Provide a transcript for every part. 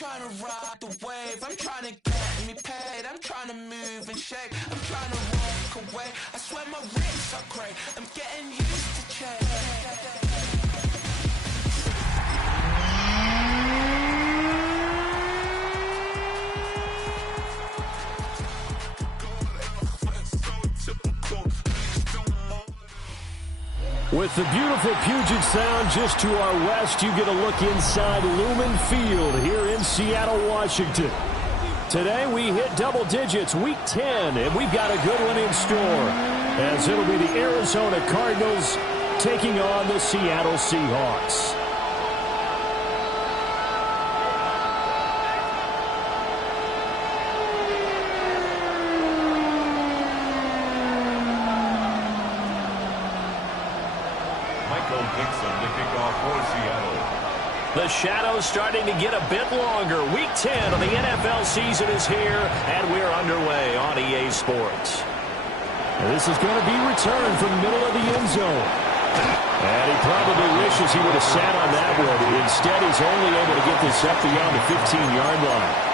trying to ride the wave, I'm trying to get me paid, I'm trying to move and shake, I'm trying to walk away, I swear my wrists are great, I'm getting used to change. With the beautiful Puget Sound just to our west, you get a look inside Lumen Field here in Seattle, Washington. Today we hit double digits, week 10, and we've got a good one in store, as it'll be the Arizona Cardinals taking on the Seattle Seahawks. The shadow's starting to get a bit longer. Week 10 of the NFL season is here, and we're underway on EA Sports. And this is going to be returned from the middle of the end zone. And he probably wishes he would have sat on that one. Instead, he's only able to get this up beyond the 15-yard line.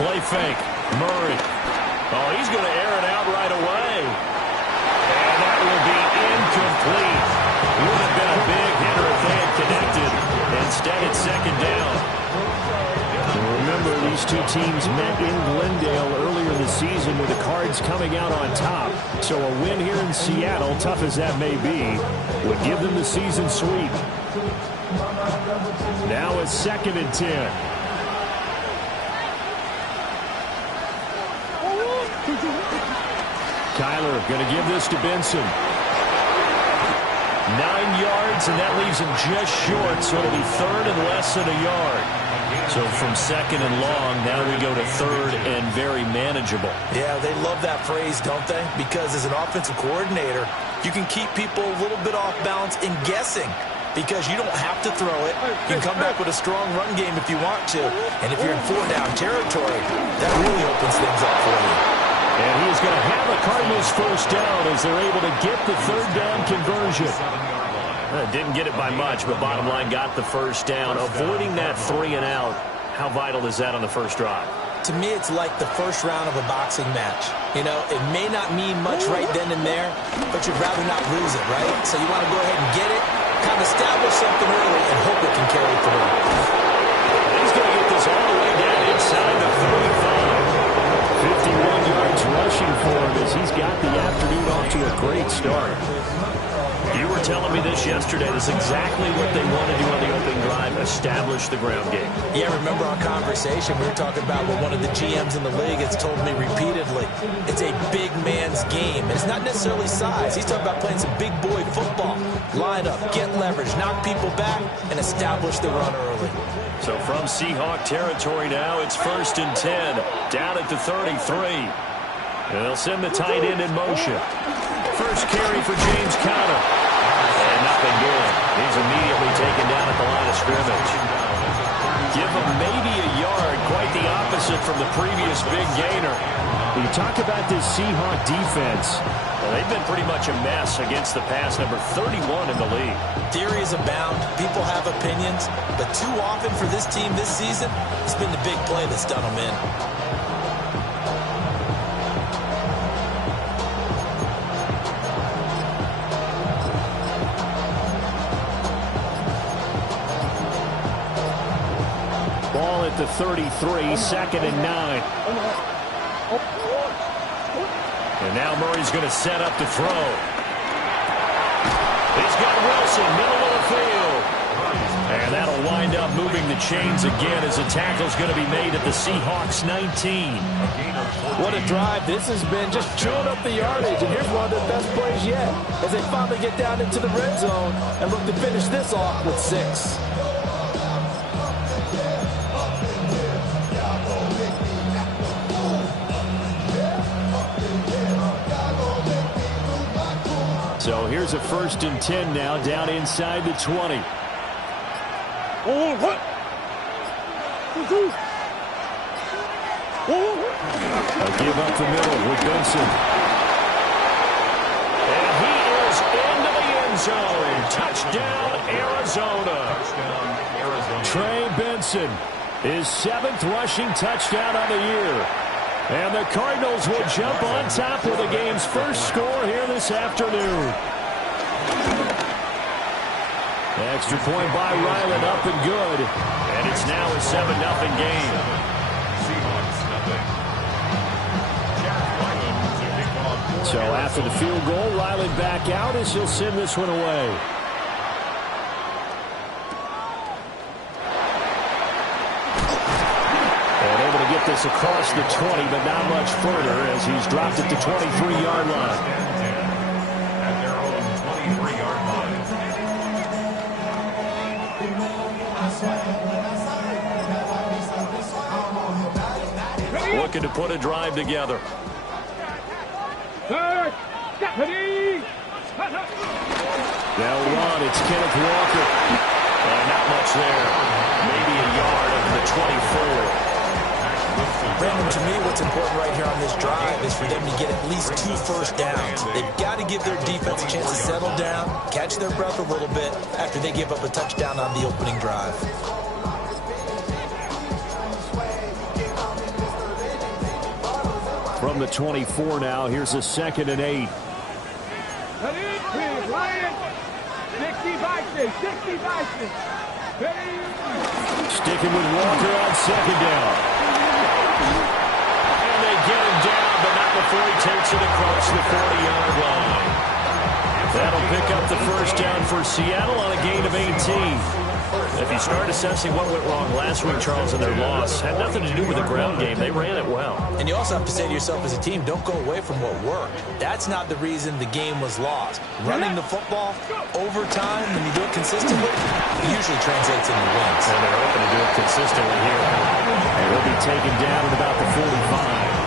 Play fake. Murray. Oh, he's going to air it out right away. And that will be incomplete. Would have been a big hitter if they had connected. Instead, it's second down. Remember, these two teams met in Glendale earlier this season with the Cards coming out on top. So a win here in Seattle, tough as that may be, would give them the season sweep. Now it's 2nd and 10. Kyler going to give this to Benson. 9 yards, and that leaves him just short, so it'll be 3rd and less than a yard. So from 2nd and long, now we go to 3rd and very manageable. Yeah, they love that phrase, don't they? Because as an offensive coordinator, you can keep people a little bit off balance in guessing. Because you don't have to throw it. You can come back with a strong run game if you want to. And if you're in 4-down territory, that really opens things up for you. And he is going to have the Cardinals first down as they're able to get the 3rd down conversion. Didn't get it by much, but bottom line got the first down. Avoiding that 3 and out, how vital is that on the first drive? To me, it's like the first round of a boxing match. You know, it may not mean much right then and there, but you'd rather not lose it, right? So you want to go ahead and get it, kind of establish something early, and hope it can carry through. He's going to get this all the way down inside the 35. 51 yards rushing for him as he's got the afternoon off to a great start. You were telling me this yesterday. This is exactly what they want to do on the opening drive, establish the ground game. Yeah, remember our conversation? We were talking about what one of the GMs in the league has told me repeatedly. It's a big man's game. And it's not necessarily size. He's talking about playing some big boy football. Line up, get leverage, knock people back, and establish the run early. So from Seahawk territory now, it's 1st and 10, down at the 33. And they'll send the tight end in motion. First carry for James Conner. And nothing good. He's immediately taken down at the line of scrimmage. Give him maybe a yard, quite the opposite from the previous big gainer. When you talk about this Seahawk defense, well, they've been pretty much a mess against the pass, number 31 in the league. Theories abound. People have opinions. But too often for this team this season, it's been the big play that's done them in. Ball at the 33, 2nd and 9. And now Murray's going to set up to throw. He's got Wilson, middle of the field. And that'll wind up moving the chains again as the tackle's going to be made at the Seahawks 19. What a drive this has been, just chewing up the yardage. And here's one of the best plays yet as they finally get down into the red zone and look to finish this off with 6. here's a 1st and 10 now, down inside the 20. A give up the middle with Benson. And he is into the end zone. Touchdown, Arizona. Trey Benson, his 7th rushing touchdown on the year. And the Cardinals will jump on top with the game's first score here this afternoon. Extra point by Ryland, up and good. And it's now a 7-0 game. So after the field goal, Ryland back out as he'll send this one away. And able to get this across the 20, but not much further as he's dropped it to 23-yard line. At their own 23-yard line. Looking to put a drive together. They'll run. It's Kenneth Walker. And not much there. Maybe a yard of the 24. Brandon, to me, what's important right here on this drive is for them to get at least 2 first downs. They've got to give their defense a chance to settle down, catch their breath a little bit after they give up a touchdown on the opening drive. From the 24 now, here's a 2nd and 8. Sticking with Walker on 2nd down. And they get him down, but not before he takes it across the 40-yard line. That'll pick up the first down for Seattle on a gain of 18. If you start assessing what went wrong last week, Charles, in their loss, had nothing to do with the ground game. They ran it well. And you also have to say to yourself as a team, don't go away from what worked. That's not the reason the game was lost. Running the football over time, when you do it consistently, it usually translates into wins. And they're hoping to do it consistently here. And he'll be taken down at about the 45.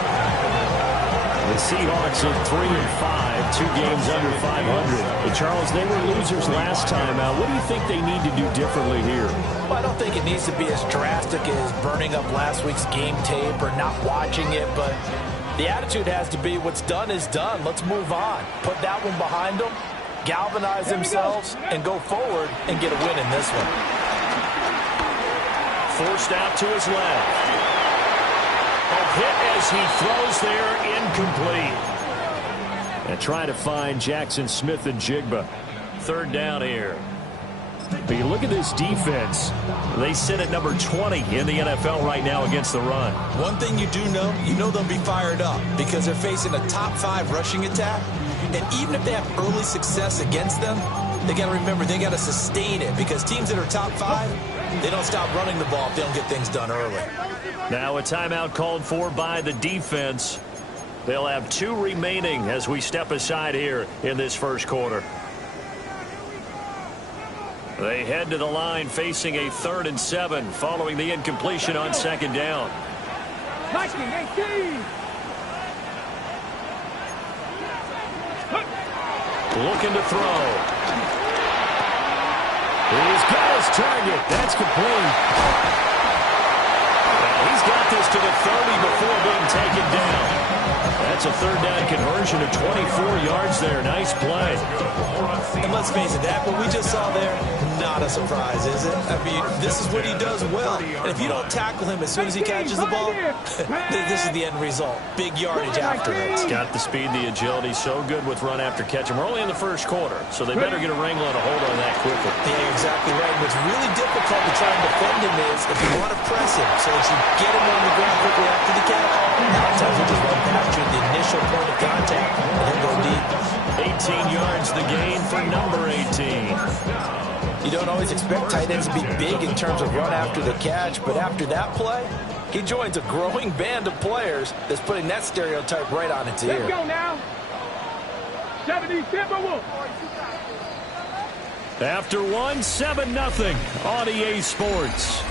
The Seahawks at 3-5, 2 games under 500. But Charles, they were losers last time out. What do you think they need to do differently here? Well, I don't think it needs to be as drastic as burning up last week's game tape or not watching it, but the attitude has to be what's done is done. Let's move on. Put that one behind them, galvanize themselves, and go forward and get a win in this one. Forced out to his left. A hit as he throws there, incomplete. And trying to find Jackson Smith and Jigba. 3rd down here. But you look at this defense. They sit at number 20 in the NFL right now against the run. One thing you do know, they'll be fired up because they're facing a top 5 rushing attack. And even if they have early success against them, they got to remember they got to sustain it because teams that are top 5, they don't stop running the ball if they don't get things done early. Now a timeout called for by the defense. They'll have 2 remaining as we step aside here in this first quarter. They head to the line facing a 3rd and 7 following the incompletion on 2nd down. Looking to throw. He's got his target. That's complete. He's got this to the 30 before being taken down. That's a 3rd down conversion of 24 yards there. Nice play. And let's face it, that what we just saw there, not a surprise, is it? I mean, this is what he does well. And if you don't tackle him as soon as he catches the ball, this is the end result. Big yardage after it. He's got the speed, the agility, so good with run after catch. And we're only in the first quarter, so they better get a wrangle and a hold on that quickly. Yeah, exactly right. What's really difficult to try and defend him is if you want to press him so that you get him on the ground quickly after the catch, sometimes he'll just run past you at the initial point of contact and then go deep. 18 yards the gain for number 18. You don't always expect tight ends to be big in terms of run after the catch, but after that play, he joins a growing band of players that's putting that stereotype right on its ear. Let's go now. 77-1. After 7-0 on EA Sports.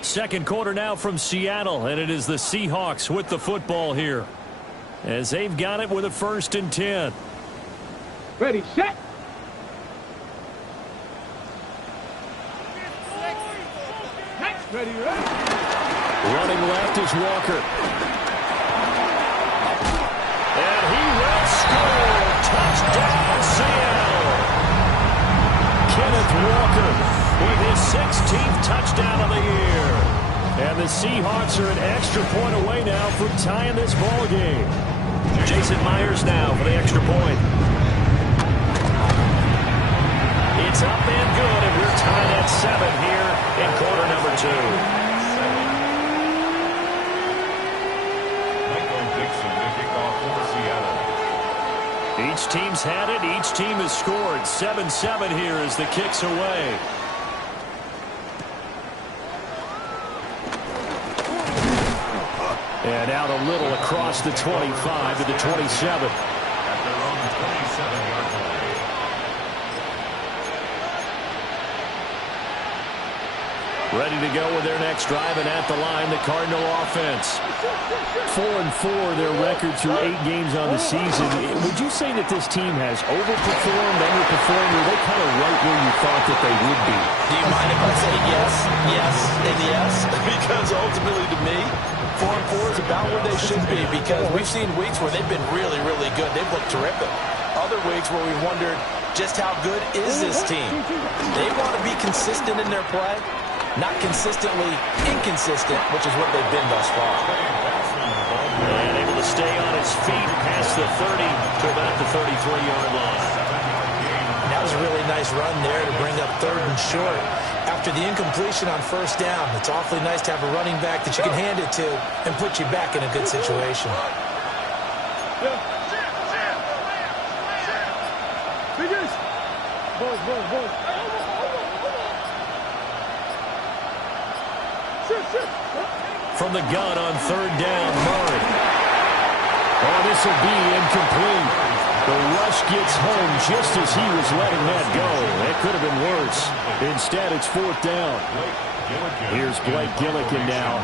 Second quarter now from Seattle, and it is the Seahawks with the football here. as they've got it with a 1st and 10. Ready, set. Ready, ready. Running left is Walker. And he will score. Touchdown, Seattle. Kenneth Walker with his 16th touchdown of the year. And the Seahawks are an extra point away now from tying this ball game. Jason Myers now for the extra point. It's up and good, and we're tied at 7 here in quarter number 2. Michael Dixon to kick off for Seattle. Each team's had it. Each team has scored. 7-7 here as the kick's away. And out a little across the 25 to the 27. At their own 27-yard line. Ready to go with their next drive, and at the line, the Cardinal offense. 4-4, their record through 8 games on the season. Would you say that this team has overperformed, underperformed, or are they kind of right where you thought that they would be? Do you mind if I say yes, yes, and yes? Because ultimately to me, 4-4 is about where they should be, because we've seen weeks where they've been really, really good. They've looked terrific. Other weeks where we wondered just how good is this team. They want to be consistent in their play, not consistently inconsistent, which is what they've been thus far. And able to stay on his feet past the 30 to about the 33-yard line. That was a really nice run there to bring up 3rd and short. After the incompletion on 1st down, it's awfully nice to have a running back that you can hand it to and put you back in a good situation. From the gun on 3rd down, Murray. Oh, this will be incomplete. The rush gets home just as he was letting that go. That could have been worse. Instead, it's 4th down. Here's Blake Gillikin now.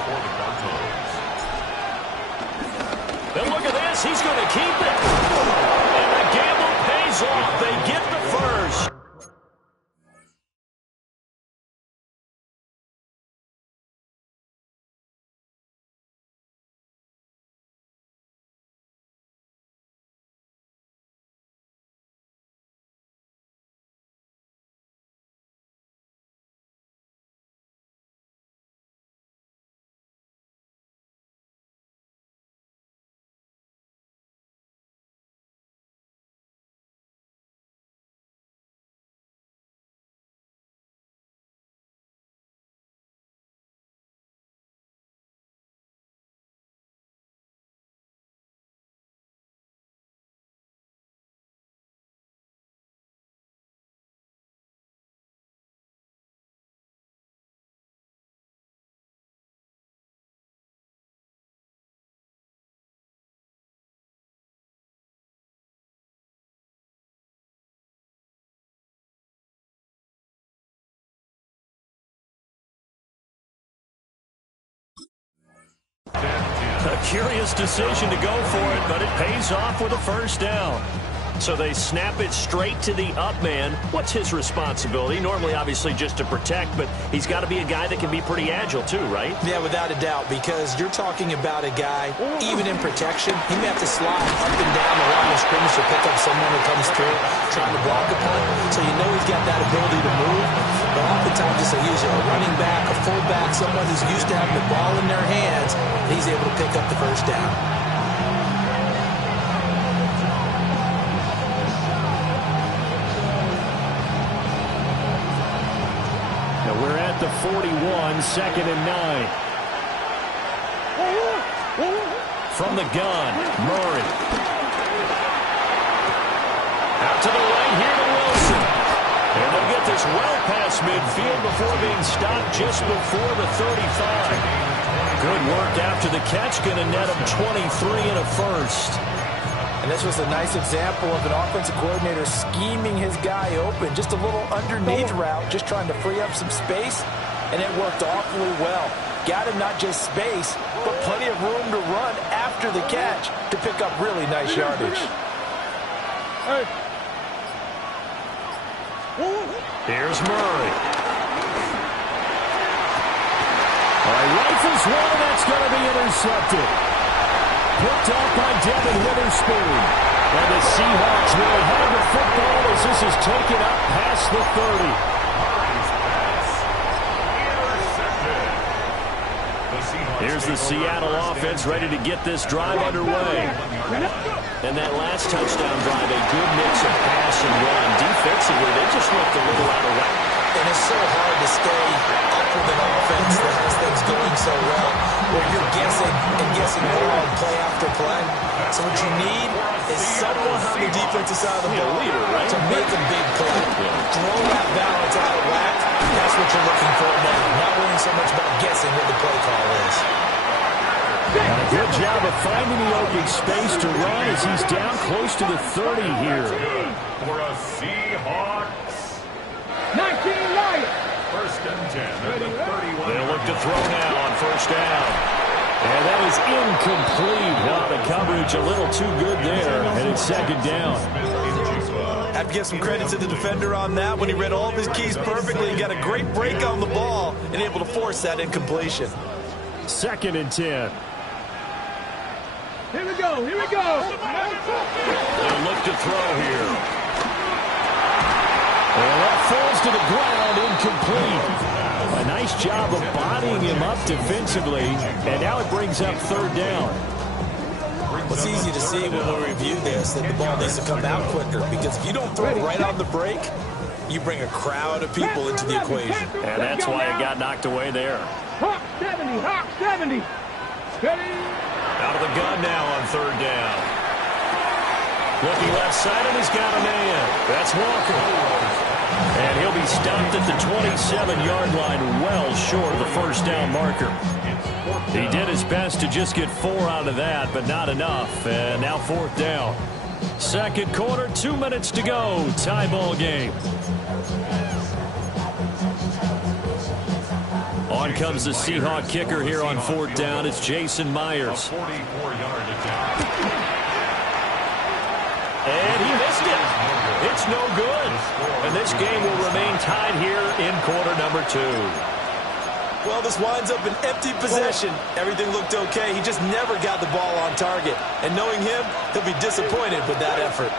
And look at this. He's going to keep it. And the gamble pays off. They get the first. A curious decision to go for it, but it pays off with a 1st down. So they snap it straight to the up man. What's his responsibility? Normally, obviously, just to protect, but he's got to be a guy that can be pretty agile too, right? Yeah, without a doubt, because you're talking about a guy, even in protection, he may have to slide up and down the line of scrimmage to pick up someone who comes through trying to block a punt. So you know he's got that ability to move. But oftentimes it's usually a running back, a fullback, someone who's used to having the ball in their hands, and he's able to pick up the 1st down. Now we're at the 41, 2nd and 9. From the gun, Murray. Out to the right here to Wilson. And they'll get this well past midfield before being stopped just before the 35. Good work after the catch. Going to net him 23 and a 1st. And this was a nice example of an offensive coordinator scheming his guy open. Just a little underneath route, just trying to free up some space, and it worked awfully well. got him not just space, but plenty of room to run after the catch to pick up really nice yardage. Here's Murray. Rifles one, that's going to be intercepted. Picked up by Devin Witherspoon. And the Seahawks will have the football as this is taken up past the 30. Here's the Seattle offense ready to get this drive underway. And that last touchdown drive, a good mix of pass and run. Defensively, they just looked a little out of whack. And it's so hard to stay up with an offense that has things going so well, where you're guessing and guessing wrong play after play. So what you need is someone on the defensive side of the ball to make a big play. Throw that balance out of whack. That's what you're looking for now. Not worrying so much about guessing what the play call is. And a good job of finding the open space to run as he's down close to the 30 here. For a Seahawks. 19 Lions. First and 10 at the 31. They'll look to throw now on first down. And that is incomplete. Wow, the coverage a little too good there. And it's second down. I have to give some credit to the defender on that. When he read all of his keys perfectly, he got a great break on the ball and able to force that incompletion. Second and 10. Here we go. Here we go. They'll look to throw here. And that falls to the ground, incomplete. A nice job of bodying him up defensively. And now it brings up third down. It's easy to see when we review this that the ball needs to come out quicker, because if you don't throw it right on the break, you bring a crowd of people into the equation. And that's why it got knocked away there. Hawk 70. Hawk 70. Steady. Out of the gun now on third down. Looking left side, and he's got a man. That's Walker. And he'll be stopped at the 27-yard line, well short of the first down marker. He did his best to just get 4 out of that, but not enough. And now fourth down. Second quarter, 2 minutes to go. Tie ball game. On comes the Seahawk kicker here on fourth down. It's Jason Myers. 44-yard attempt. And he missed it. It's no good. And this game will remain tied here in quarter number 2. Well, this winds up an empty possession. Everything looked okay. He just never got the ball on target. And knowing him, he'll be disappointed with that effort.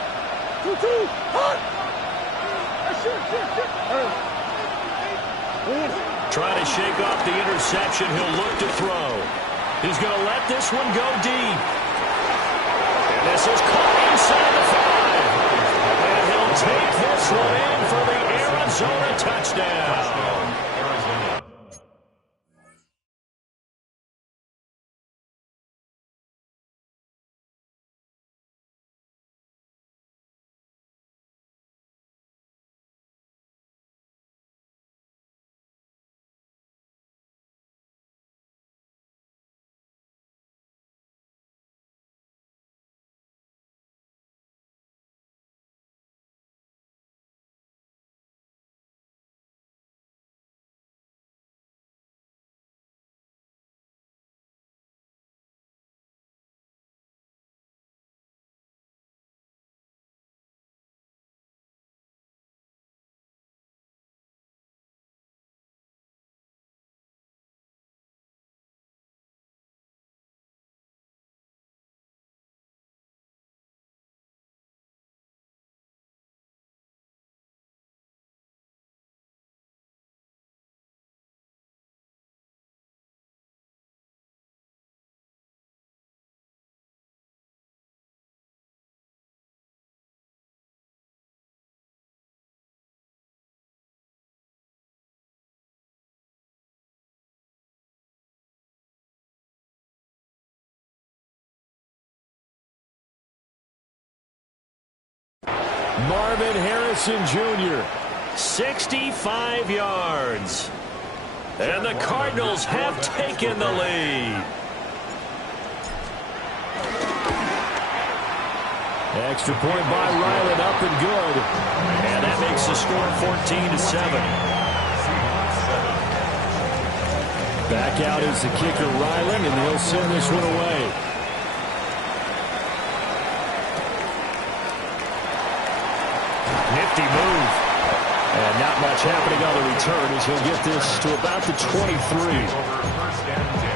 Trying to shake off the interception. He'll look to throw. He's going to let this one go deep. And this is caught inside the 5. And he'll take this one in for the Arizona touchdown. Marvin Harrison Jr., 65 yards. And the Cardinals have taken the lead. Extra point by Ryland, up and good. And that makes the score 14-7. Back out is the kicker, Ryland, and he'll send this one away. Nifty move. And not much happening on the return as he'll get this to about the 23. First and 10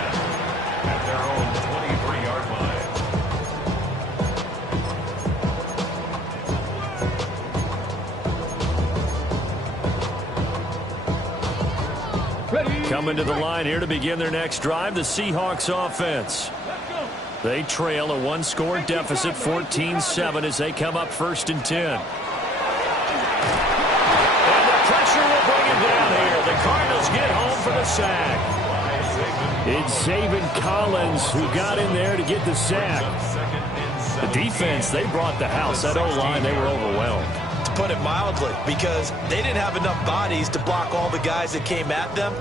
at their own 23-yard line. Coming to the line here to begin their next drive, the Seahawks offense. They trail a one-score deficit, 14-7, as they come up first and 10. Down here, the Cardinals get home for the sack. It's Zaven Collins who got in there to get the sack. The defense, they brought the house. That O-line, they were overwhelmed. To put it mildly, because they didn't have enough bodies to block all the guys that came at them.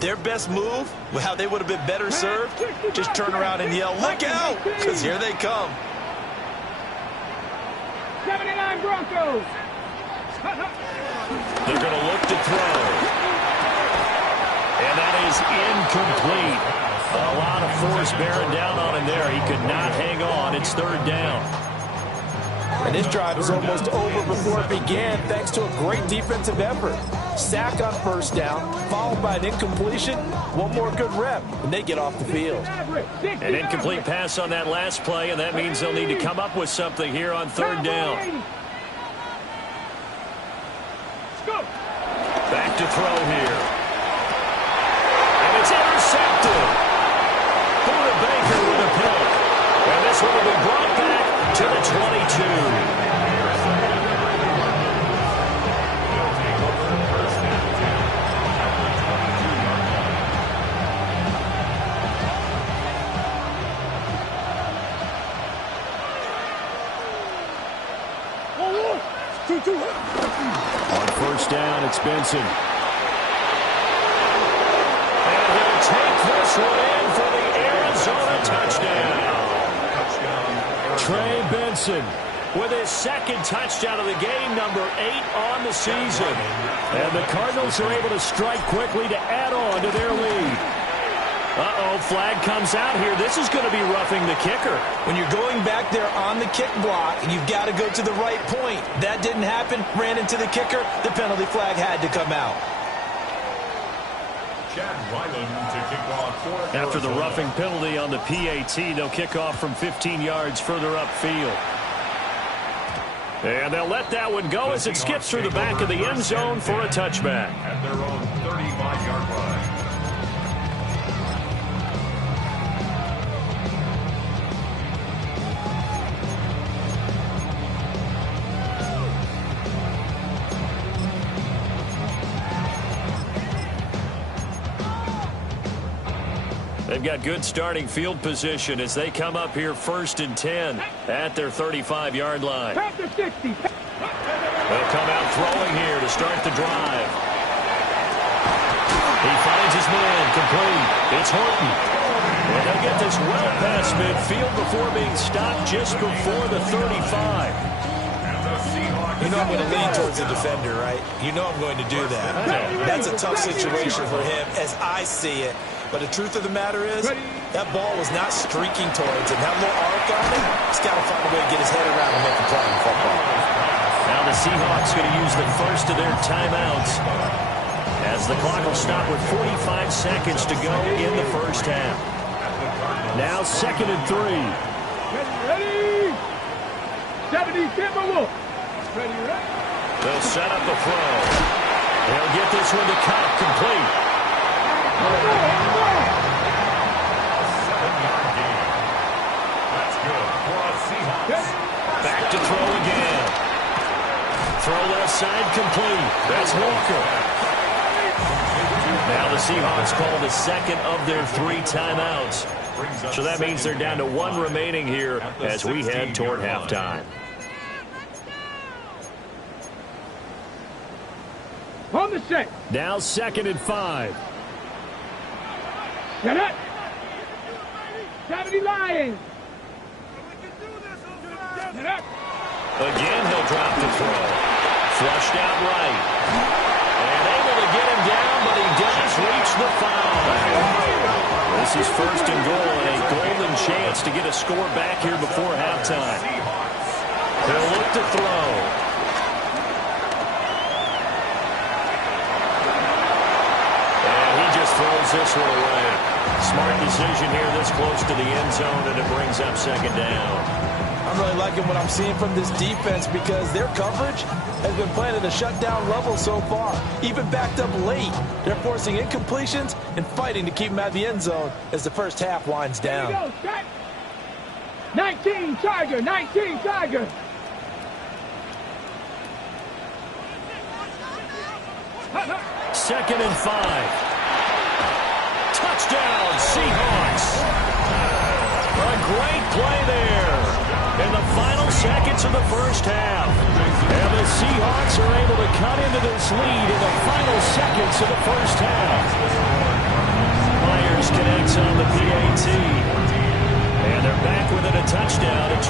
Their best move, how they would have been better served, just turn around and yell, "Look out!" Because here they come. 79 Broncos. They're going to look to throw. And that is incomplete. A lot of force bearing down on him there. He could not hang on. It's third down. And this drive is almost over before it began thanks to a great defensive effort. Sack on first down, followed by an incompletion. One more good rep, and they get off the field. An incomplete pass on that last play, and that means they'll need to come up with something here on third down. Back to throw here. And it's intercepted. Buda Baker with a pick. And this one will be brought back to the 22. On first down, it's Benson. And he'll take this one in for the Arizona touchdown. Trey Benson with his second touchdown of the game, number 8 on the season. And the Cardinals are able to strike quickly to add on to their lead. Uh-oh, flag comes out here. This is going to be roughing the kicker. When you're going back there on the kick block, you've got to go to the right point. That didn't happen. Ran into the kicker. The penalty flag had to come out. Chad Ryland to kick off for After the Arizona. roughing penalty on the PAT, they'll kick off from 15 yards further upfield. And they'll let that one go as it skips through the back of the end zone for a touchback. At their own 35-yard line. They've got good starting field position as they come up here first and 10 at their 35-yard line. Panther 60. They'll come out throwing here to start the drive. He finds his man, complete. It's Horton. And they'll get this well past midfield before being stopped just before the 35. You know I'm going to lean towards the defender, right? You know I'm going to do that. That's a tough situation for him as I see it. But the truth of the matter is, that ball was not streaking towards him. That little arc on him, he's got to find a way to get his head around and make a play in football. Now the Seahawks going to use the first of their timeouts as the clock will stop with 45 seconds to go in the first half. Now 2nd and 3. Ready? 70 Timberwolves. Ready, ready. They'll set up the throw. They'll get this one to Cobb, complete. 7-yard gain. That's good for a Seahawks. Back to throw again. Throw left side, complete. That's Walker. Now the Seahawks call the second of their 3 timeouts. So that means they're down to 1 remaining here as we head toward halftime. On the set. Now 2nd and 5. Get it. 70 Lions. Get up. Again, he'll drop the throw. Flushed out right. And able to get him down, but he does reach the foul. This is first and goal and a golden chance to get a score back here before halftime. They'll look to throw. And he just throws this one away. Smart decision here this close to the end zone, and it brings up second down. I'm really liking what I'm seeing from this defense because their coverage has been playing at a shutdown level so far. Even backed up late, they're forcing incompletions and fighting to keep them out of the end zone as the first half winds down. 19 Tiger, 19 Tiger. Second and 5. Touchdown, Seahawks. A great play there. In the final seconds of the first half. And the Seahawks are able to cut into this lead in the final seconds of the first half. Myers connects on the PAT. And they're back within a touchdown at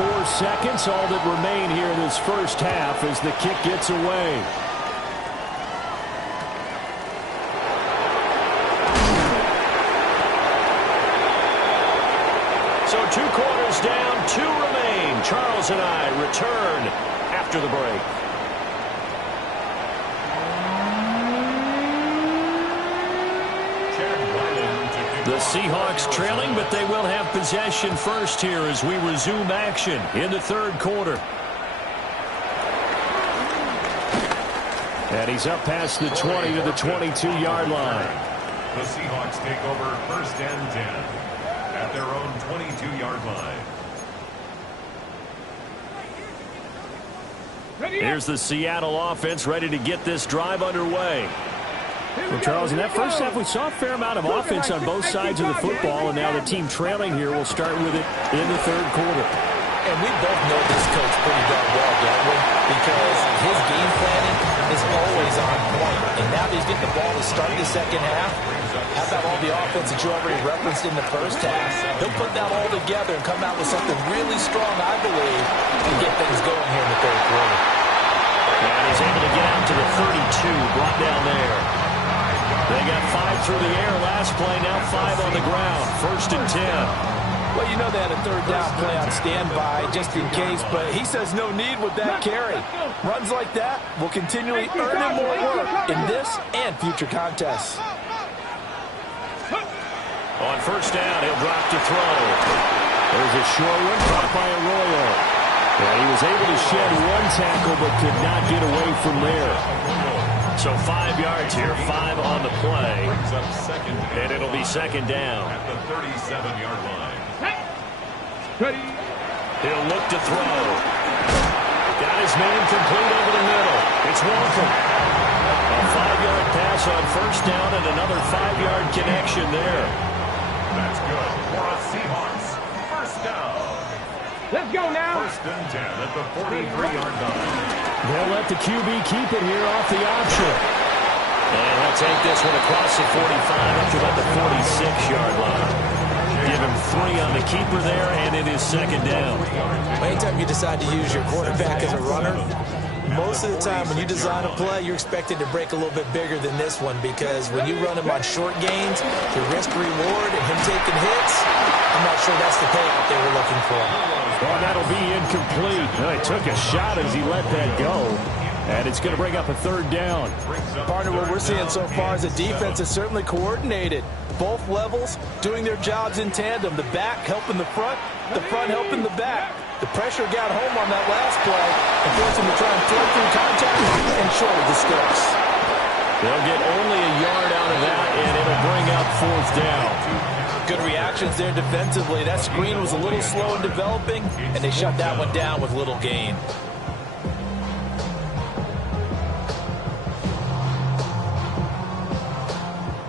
21-14. 4 seconds, all that remain here in this first half as the kick gets away. So 2 quarters down, 2 remain. Charles and I return after the break. The Seahawks trailing, but they will have possession first here as we resume action in the third quarter. And he's up past the 20 to the 22-yard line. The Seahawks take over first and 10 at their own 22-yard line. Here's the Seattle offense ready to get this drive underway. Well, Charles, in that first half, we saw a fair amount of offense on both sides of the football, and now the team trailing here will start with it in the third quarter. And we both know this coach pretty darn well, don't we? Because his game planning is always on point. And now that he's getting the ball to start the second half, how about all the offense that you already referenced in the first half? He'll put that all together and come out with something really strong, I believe, to get things going here in the third quarter. And he's able to get out to the 32, brought down there. They got 5 through the air last play, now 5 on the ground. First and 10. Well, you know they had a third down play on standby just in case, but he says no need with that carry. Runs like that will continually earn him more work in this and future contests. On first down, he'll drop to throw. There's a short one caught by Arroyo. And he was able to shed 1 tackle but could not get away from there. So 5 yards here, 5 on the play. And it'll be second down. At the 37-yard line. Ready. He'll look to throw. Got his man complete over the middle. It's Walker. A 5-yard pass on first down and another 5-yard connection there. That's good for a Seahawks first down. Let's go now. First and 10 at the 43-yard line. They'll let the QB keep it here off the option. And he'll take this one across the 45 up to about the 46-yard line. Give him 3 on the keeper there, and it is second down. Anytime you decide to use your quarterback as a runner, most of the time when you design a play, you're expected to break a little bit bigger than this one because when you run him on short gains, the risk-reward and him taking hits, I'm not sure that's the payout they were looking for. Well, that'll be incomplete. Well, he took a shot as he let that go. And it's going to bring up a third down. Partner, what we're seeing so far is the defense is certainly coordinated. Both levels doing their jobs in tandem. The back helping the front helping the back. The pressure got home on that last play and forced him to try and throw through contact and shorted the sticks. They'll get only a yard out of that, and it'll bring up fourth down. Good reactions there defensively. That screen was a little slow in developing, and they shut that one down with little gain.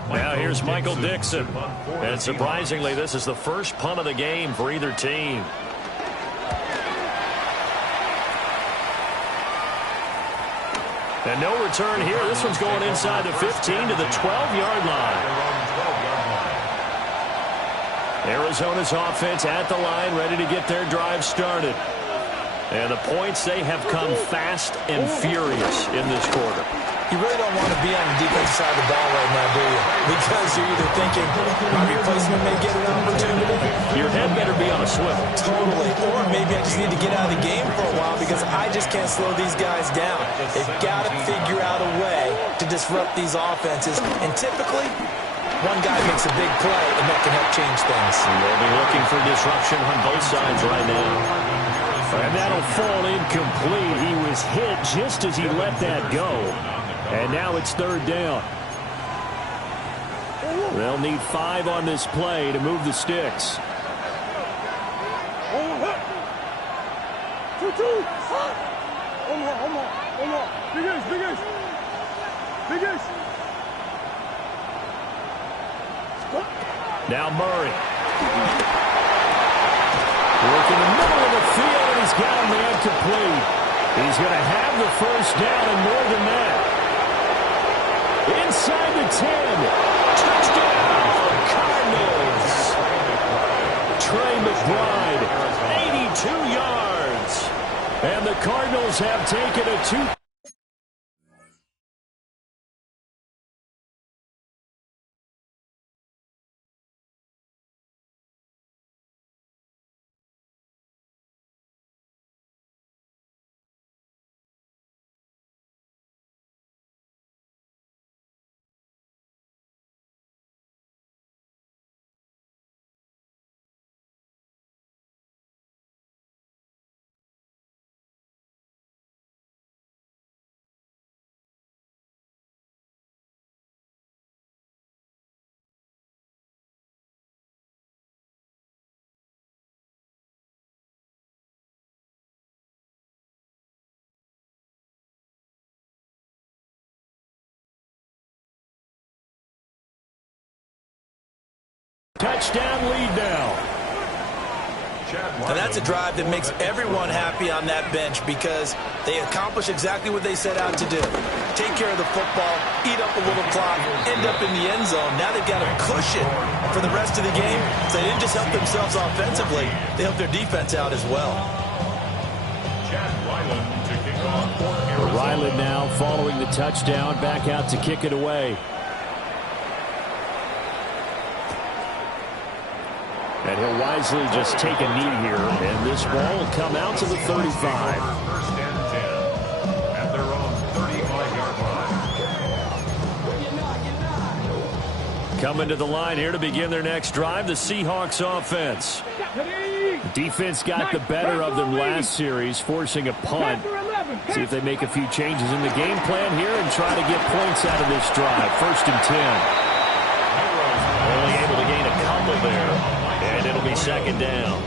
Now here's Michael Dixon. And surprisingly, this is the first punt of the game for either team. And no return here. This one's going inside the 15 to the 12-yard line. Arizona's offense at the line, ready to get their drive started. And the points, they have come fast and furious in this quarter. You really don't want to be on the defensive side of the ball right now, do you? Because you're either thinking, my replacement may get an opportunity. Your head better be on a swivel. Totally. Or maybe I just need to get out of the game for a while because I just can't slow these guys down. They've got to figure out a way to disrupt these offenses. And typically, one guy makes a big play, and that can help change things. They'll be looking for disruption on both sides right now. And that'll fall incomplete. He was hit just as he let that go. And now it's third down. They'll need 5 on this play to move the sticks. Now Murray. Work in the middle of the field, and he's got a man complete. He's going to have the first down and more than that. Inside the 10. Touchdown for Cardinals. Trey McBride, 82 yards. And the Cardinals have taken a 2. Touchdown lead now. And that's a drive that makes everyone happy on that bench because they accomplish exactly what they set out to do. Take care of the football, eat up a little clock, end up in the end zone. Now they've got a cushion for the rest of the game. So they didn't just help themselves offensively, they helped their defense out as well. Chad Ryland to kick off for Arizona. Ryland now following the touchdown, back out to kick it away. And he'll wisely just take a knee here, and this ball will come out to the 35. First and 10 at their own 35-yard line. Coming to the line here to begin their next drive, the Seahawks offense. Defense got the better of them last series, forcing a punt. See if they make a few changes in the game plan here and try to get points out of this drive. First and 10. Only able to gain a couple there. And it'll be second down.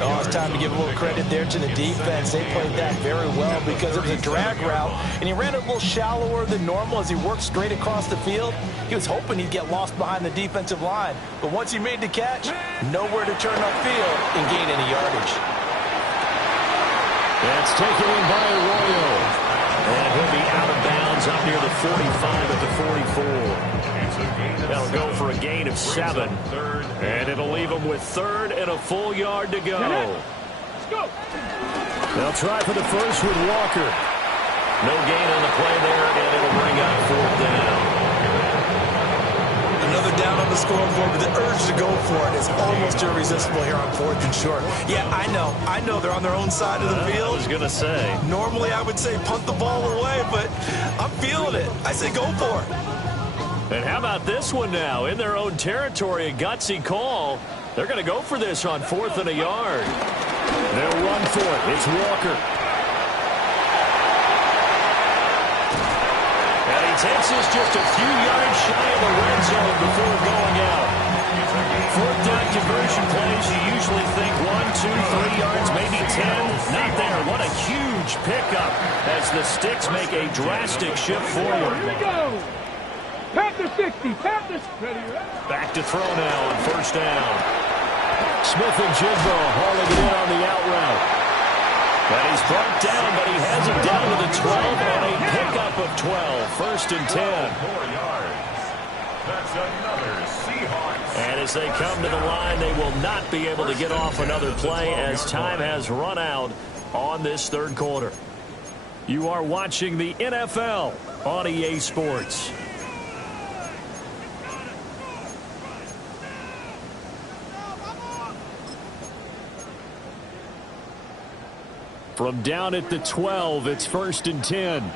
Oh, it's time to give a little credit there to the defense. They played that very well because it was a drag route, and he ran it a little shallower than normal as he worked straight across the field. He was hoping he'd get lost behind the defensive line, but once he made the catch, nowhere to turn upfield and gain any yardage. That's taken in by Arroyo. And he'll be out of bounds up near the 45 at the 44. That'll go for a gain of 7. And it'll leave them with third and a full yard to go. They'll try for the first with Walker. No gain on the play there, and it'll bring up fourth down. Another down on the scoreboard, but the urge to go for it is almost irresistible here on 4th and short. Yeah, I know they're on their own side of the field. I was going to say. Normally I would say punt the ball away, but I'm feeling it. I say go for it. And how about this one now? In their own territory, a gutsy call. They're going to go for this on 4th and a yard. They'll run for it. It's Walker. And he takes us just a few yards shy of the red zone before going out. 4th down conversion plays, you usually think 1, 2, 3 yards, maybe 10. Not there. What a huge pickup as the Sticks make a drastic shift forward. Here we go. Panther 60. Panther. Back to throw now on 1st down. Smith and Jigbo hauling it in on the out route. And he's brought down, but he has it down to the 12 on a pickup of 12. 1st and 10. 4 yards. That's another Seahawks. And as they come to the line, they will not be able to get off another play as time has run out on this 3rd quarter. You are watching the NFL on EA Sports. From down at the 12, it's 1st and 10.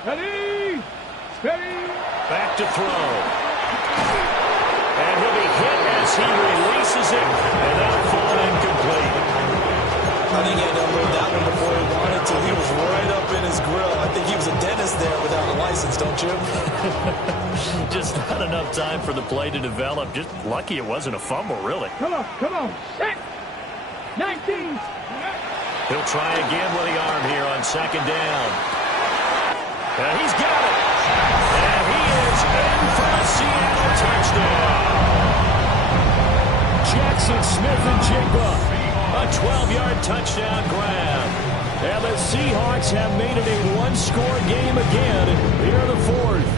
Steady! Steady! Back to throw. And he'll be hit as he releases it, and that'll fall incomplete. I think he had to unload that one before he wanted to. He was right up in his grill. I think he was a dentist there without a license, don't you? Just not enough time for the play to develop. Just lucky it wasn't a fumble, really. Come on. Set! 19! He'll try again with the arm here on 2nd down. And he's got it. And he is in for a Seattle touchdown. Jackson Smith-Njigba, a 12-yard touchdown grab. And the Seahawks have made it a one-score game again here in the 4th.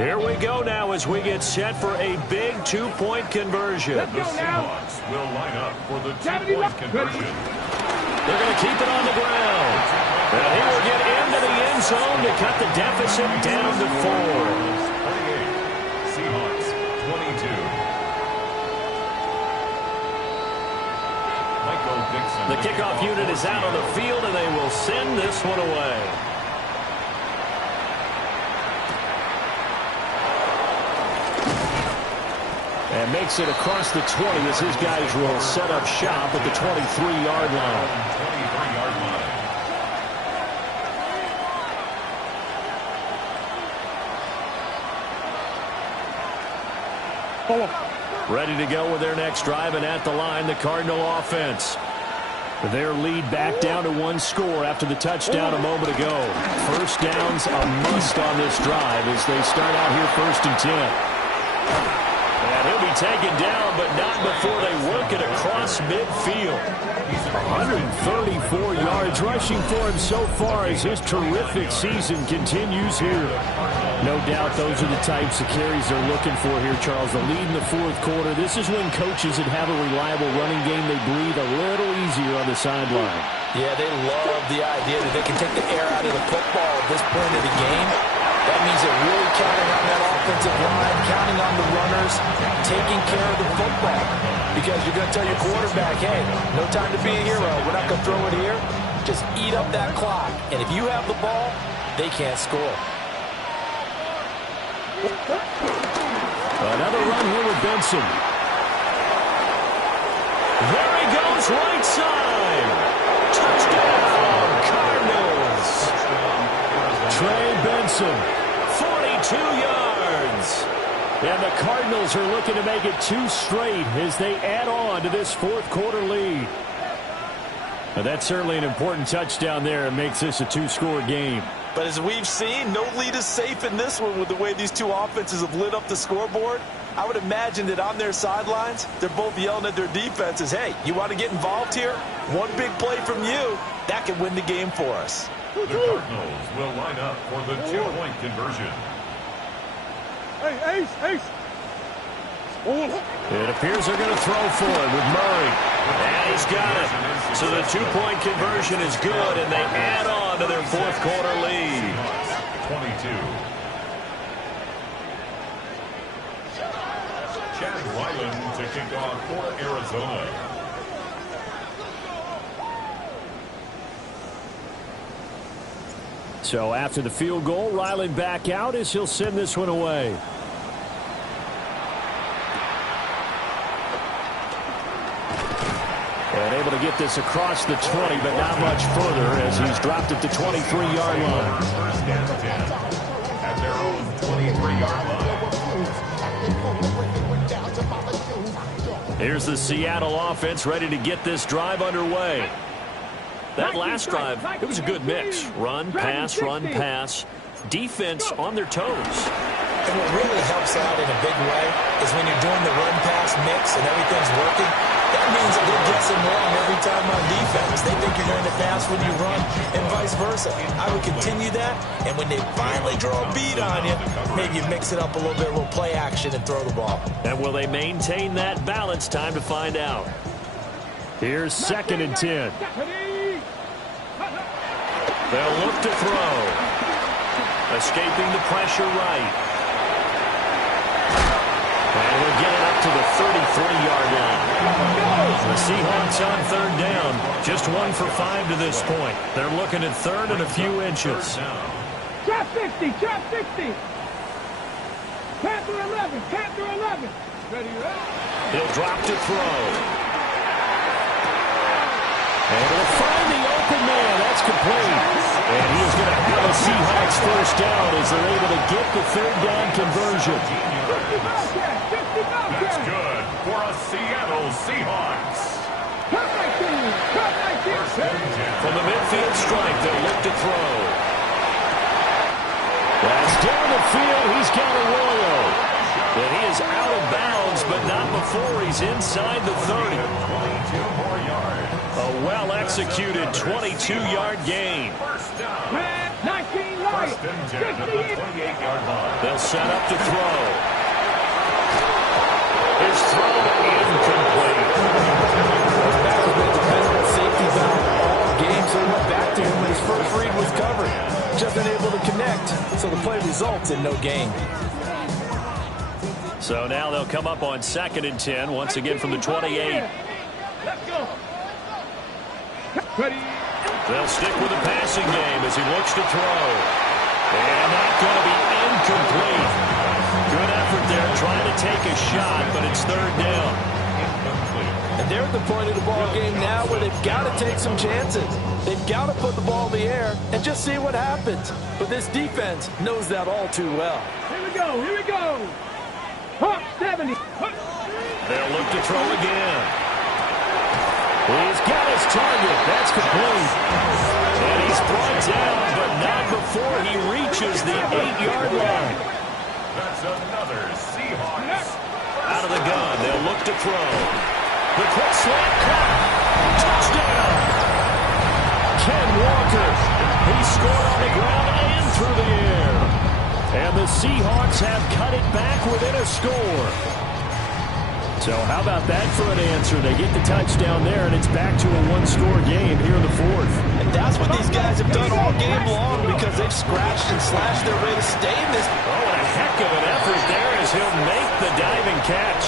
Here we go now as we get set for a big 2-point conversion. Let's go now. Seahawks will line up for the 2-point conversion. They're going to keep it on the ground. And he will get into the end zone to cut the deficit down to 4. 48. Seahawks 22. Michael Dixon. The kickoff unit is out on the field, and they will send this one away. And makes it across the 20 as his guys will set up shop at the 23-yard line. 23-yard line. Ready to go with their next drive, and at the line, the Cardinal offense. Their lead back down to 1 score after the touchdown a moment ago. First down's a must on this drive as they start out here 1st and 10. And he'll be taken down, but not before they work it across midfield. 134 yards rushing for him so far as his terrific season continues here. No doubt those are the types of carries they're looking for here, Charles. The lead in the 4th quarter. This is when coaches that have a reliable running game, they breathe a little easier on the sideline. Yeah, they love the idea that they can take the air out of the football at this point of the game. That means they're really counting on that offensive line, counting on the runners, taking care of the football. Because you're going to tell your quarterback, hey, no time to be a hero. We're not going to throw it here. Just eat up that clock. And if you have the ball, they can't score. Another run here with Benson. There he goes, right side. Touchdown, Cardinals. Trey Benson, 42 yards. And the Cardinals are looking to make it 2 straight as they add on to this 4th quarter lead. Now, that's certainly an important touchdown there. It makes this a 2-score game. But as we've seen, no lead is safe in this one with the way these two offenses have lit up the scoreboard. I would imagine that on their sidelines, they're both yelling at their defenses, hey, you want to get involved here? One big play from you, that could win the game for us. The Cardinals will line up for the 2-point conversion. Hey, Ace. It appears they're going to throw for it with Murray. And he's got it. So the 2-point conversion is good, and they add on to their 4th quarter lead. 22. Chad Ryland to kick off for Arizona. So after the field goal, Ryland back out as he'll send this one away. And able to get this across the 20, but not much further as he's dropped at the 23-yard line. First and 10 at their own 23-yard line. Here's the Seattle offense ready to get this drive underway. That last drive, it was a good mix. Run, pass. Defense on their toes. And what really helps out in a big way is when you're doing the run-pass mix and everything's working, That means that they're guessing wrong every time on defense. They think you're going to pass when you run and vice versa. I would continue that, and when they finally draw a beat on you, maybe you mix it up a little bit, a little play action, and throw the ball. And will they maintain that balance? Time to find out. Here's 2nd and 10. They'll look to throw. Escaping the pressure right. And we'll get it up to the 33-yard line. The Seahawks on 3rd down. Just 1 for 5 to this point. They're looking at 3rd and a few inches. Trap 60, trap 60. Panther 11, Panther 11. Ready, ready. He'll drop to throw. And he'll find the open man. That's complete. And he is going to have a Seahawks 1st down as they're able to get the 3rd down conversion. 50 Bobcats, 50 Bobcats. That's good for a Seattle Seahawks. Cut right there, cut right there. From the midfield stripe, they'll look to throw. That's down the field. He's got Arroyo. And he is out of bounds, but not before he's inside the 30. 22 more yards. A well-executed 22-yard gain. 19 Lions, 1st and 10 at the 28-yard line. They'll set up to throw. His throw incomplete. Back has been dependable safety valve all game, so he went back to him when his first read was covered. Just unable to connect, so the play results in no gain. So now they'll come up on 2nd and 10, once again from the 28. Let's go. Ready. They'll stick with the passing game as he looks to throw. And that's going to be incomplete. Good effort there, trying to take a shot, but it's 3rd down. And they're at the point of the ball game now where they've got to take some chances. They've got to put the ball in the air and just see what happens. But this defense knows that all too well. Here we go, here we go. Hawk 70. They'll look to throw again. He's got his target. That's complete. And he's brought down, but not before he reaches the 8-yard line. That's another Seahawks. Out of the gun, they'll look to throw. The quick slant cut. Touchdown. Ken Walker. He scored on the ground and through the air. And the Seahawks have cut it back within a score. So how about that for an answer? They get the touchdown there, and it's back to a 1-score game here in the 4th. And that's what these guys have done all game long because they've scratched and slashed their way to stay in this. Oh, and a heck of an effort there as he'll make the diving catch.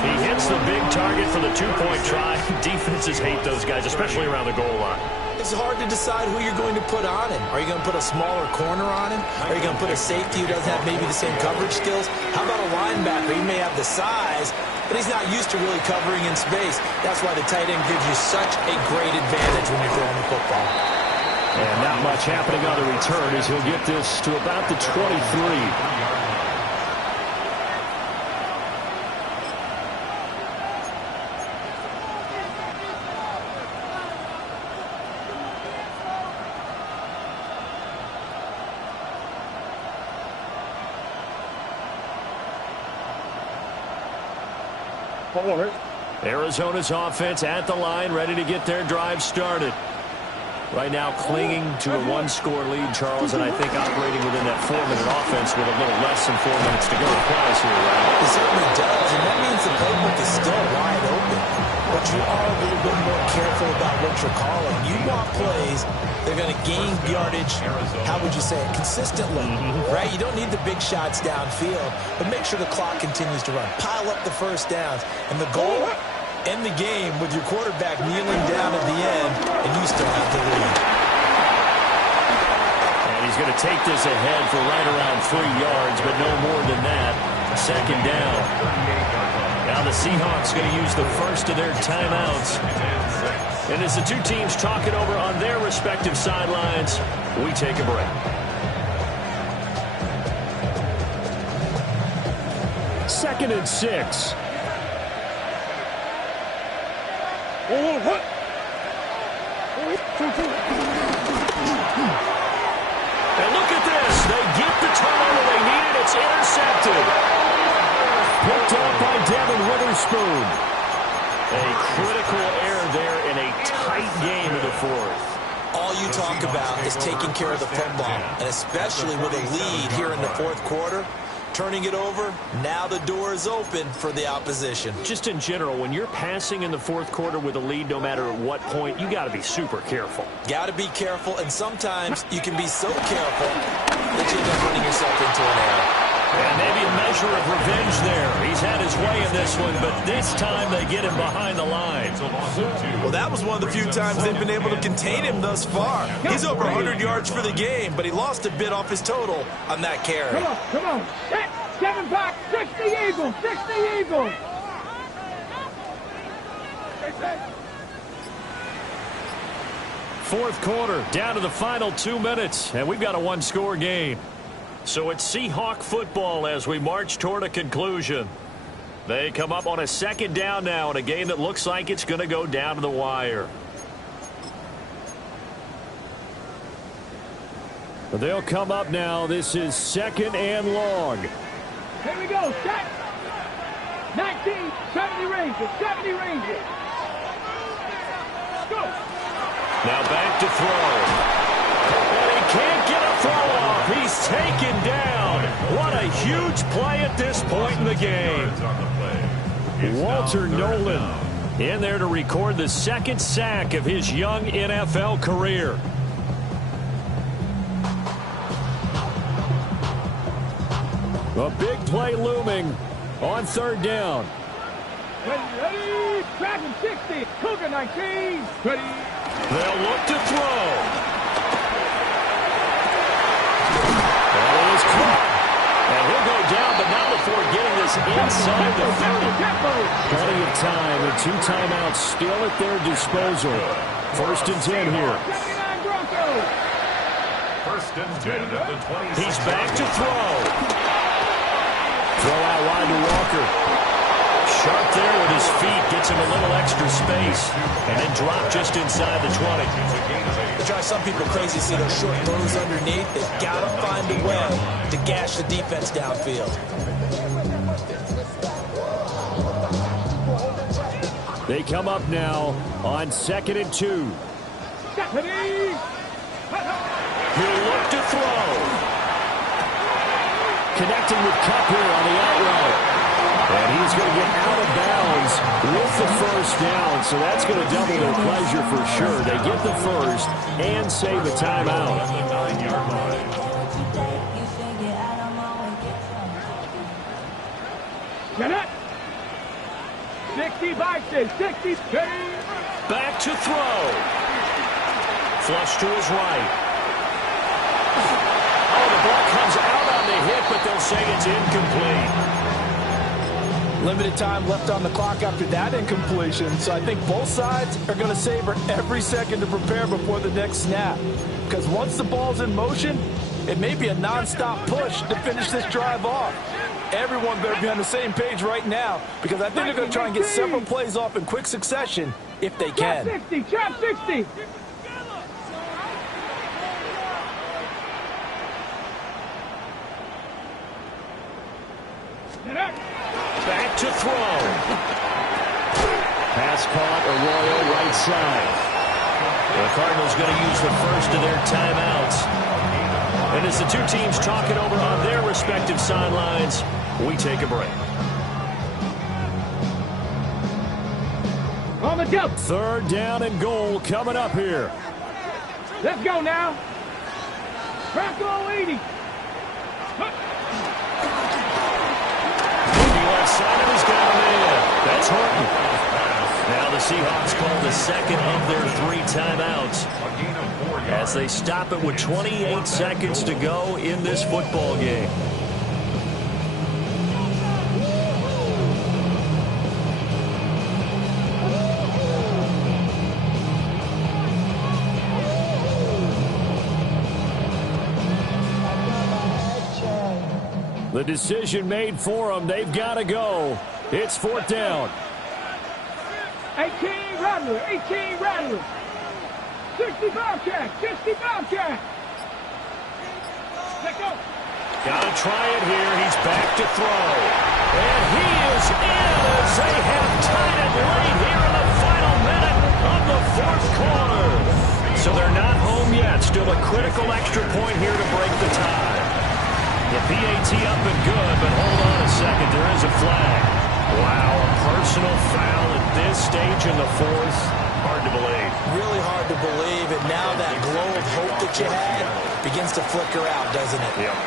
He hits the big target for the 2-point try. Defenses hate those guys, especially around the goal line. It's hard to decide who you're going to put on him. Are you going to put a smaller corner on him? Are you going to put a safety who doesn't have maybe the same coverage skills? How about a linebacker? He may have the size, but he's not used to really covering in space. That's why the tight end gives you such a great advantage when you're throwing the football. And not much happening on the return as he'll get this to about the 23. Arizona's offense at the line, ready to get their drive started. Right now clinging to a 1-score lead, Charles, and I think operating within that 4-minute offense with a little less than 4 minutes to go applies here, right? It certainly does, and that means the playbook is still wide open. But you are a little bit more careful about what you're calling. You want plays they're going to gain yardage, how would you say it, consistently, right? You don't need the big shots downfield, but make sure the clock continues to run. Pile up the 1st downs, and the goal, end the game with your quarterback kneeling down at the end, and you still have the lead. And he's going to take this ahead for right around 3 yards, but no more than that. 2nd down. Now the Seahawks going to use the first of their timeouts. And as the two teams talk it over on their respective sidelines, we take a break. Second and 6. And look at this. They get the turnover they needed. It's intercepted. Picked up by Devin Witherspoon. A critical error there in a tight game in the fourth. All you talk about is taking care of the football, and especially with a lead here in the fourth quarter. Turning it over, now the door is open for the opposition. Just in general, when you're passing in the fourth quarter with a lead, no matter at what point, you got to be super careful. Got to be careful, and sometimes you can be so careful that you end up running yourself into an error. And maybe a measure of revenge there. He's had his way in this one, but this time they get him behind the line. Well, that was one of the few times they've been able to contain him thus far. He's over 100 yards for the game, but he lost a bit off his total on that carry. Come on. 7 back, 60 Eagles, 60 Eagles. Fourth quarter, down to the final 2 minutes, and we've got a one-score game. So it's Seahawk football as we march toward a conclusion. They come up on a second down now in a game that looks like it's going to go down to the wire. But they'll come up now. This is 2nd and long. Here we go, set. 19, 70 Rangers, 70 Rangers. Go. Now back to throw. And he can't get a throw off. He's taken down. What a huge play at this point in the game. Walter Nolan in there to record the second sack of his young NFL career. A big play looming on 3rd down. Ready, Dragon 60, Cougar 19, ready. They'll look to throw. And it is caught. And he'll go down, but not before getting this inside the 30. Plenty of time and 2 timeouts still at their disposal. 1st and 10 here. 79 Broncos. 1st and 10 at the 20. He's back to throw. Throw out wide to Walker. Sharp there with his feet, gets him a little extra space, and then drop just inside the 20. They drive some people crazy to see those short throws underneath. They've got to find a way to gash the defense downfield. They come up now on 2nd and 2. He'll look to throw. Connecting with Kupp here on the out route. And he's going to get out of bounds with the 1st down. So that's going to double their pleasure for sure. They get the 1st and save a timeout. 60 boxes, 60, 30. Back to throw. Flush to his right. Oh, the ball comes out on the hit, but they'll say it's incomplete. Limited time left on the clock after that incompletion, so I think both sides are going to savor every second to prepare before the next snap. Because once the ball's in motion, it may be a non-stop push to finish this drive off. Everyone better be on the same page right now, because I think they're going to try and get several plays off in quick succession if they can. Trap 60. Back to throw. Pass caught, Arroyo right side. The Cardinals going to use the 1st of their timeouts. And as the 2 teams talk it over on their respective sidelines, we take a break. On the jump. 3rd down and goal coming up here. Let's go now. Bronco 80. Left side, and he's got him in. That's Horton. Now the Seahawks call the 2nd of their 3 timeouts as they stop it with 28 seconds to go in this football game. The decision made for them. They've got to go. It's 4th down. 18 Rattler, 18 Rattler. 60 Bobcat, 60 Bobcat. Let's go. Got to try it here. He's back to throw. And he is in as they have tied it late here Critical extra point here to break the tie. The PAT up and good, but hold on a second. There is a flag. Wow, a personal foul at this stage in the fourth. Hard to believe. Really hard to believe, and now that glow of hope that you had begins to flicker out, doesn't it? Yep.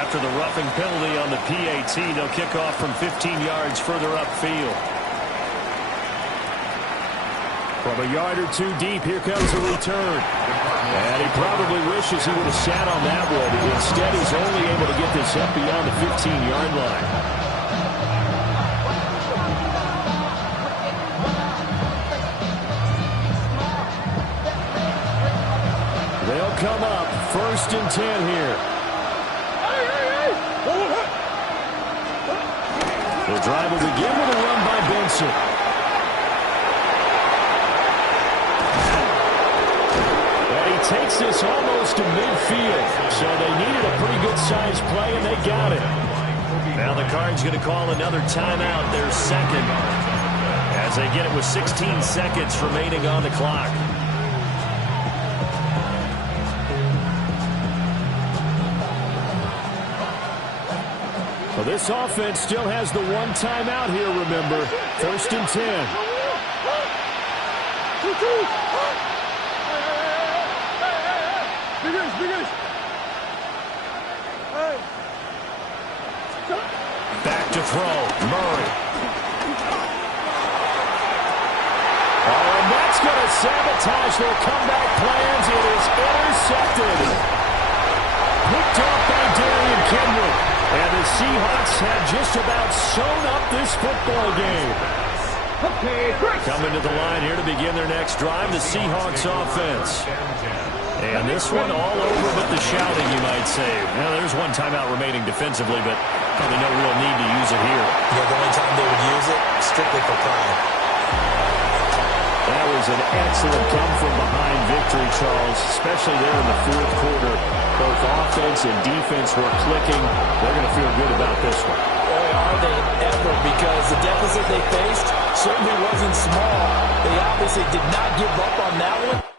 After the roughing penalty on the PAT, they'll kick off from 15 yards further upfield. From a yard or two deep, here comes the return. And he probably wishes he would have sat on that one. Instead, he's only able to get this up beyond the 15-yard line. They'll come up 1st and 10 here. The drive will begin with a run by Benson. Takes this almost to midfield, so they needed a pretty good-sized play, and they got it. Now the Cards going to call another timeout, their second, as they get it with 16 seconds remaining on the clock. Well, this offense still has the one timeout here, remember. 1st and 10. Back to throw, Murray. Oh, and that's going to sabotage their comeback plans. It is intercepted. Picked off by Darian Kendrick. And the Seahawks have just about sewn up this football game. Coming to the line here to begin their next drive, the Seahawks offense. And this one all over but the shouting, you might say. Now, there's one timeout remaining defensively, but probably no real need to use it here. Yeah, the only time they would use it, strictly for pride. That was an excellent come-from-behind victory, Charles, especially there in the fourth quarter. Both offense and defense were clicking. They're going to feel good about this one. Boy, are they ever, because the deficit they faced certainly wasn't small. They obviously did not give up on that one.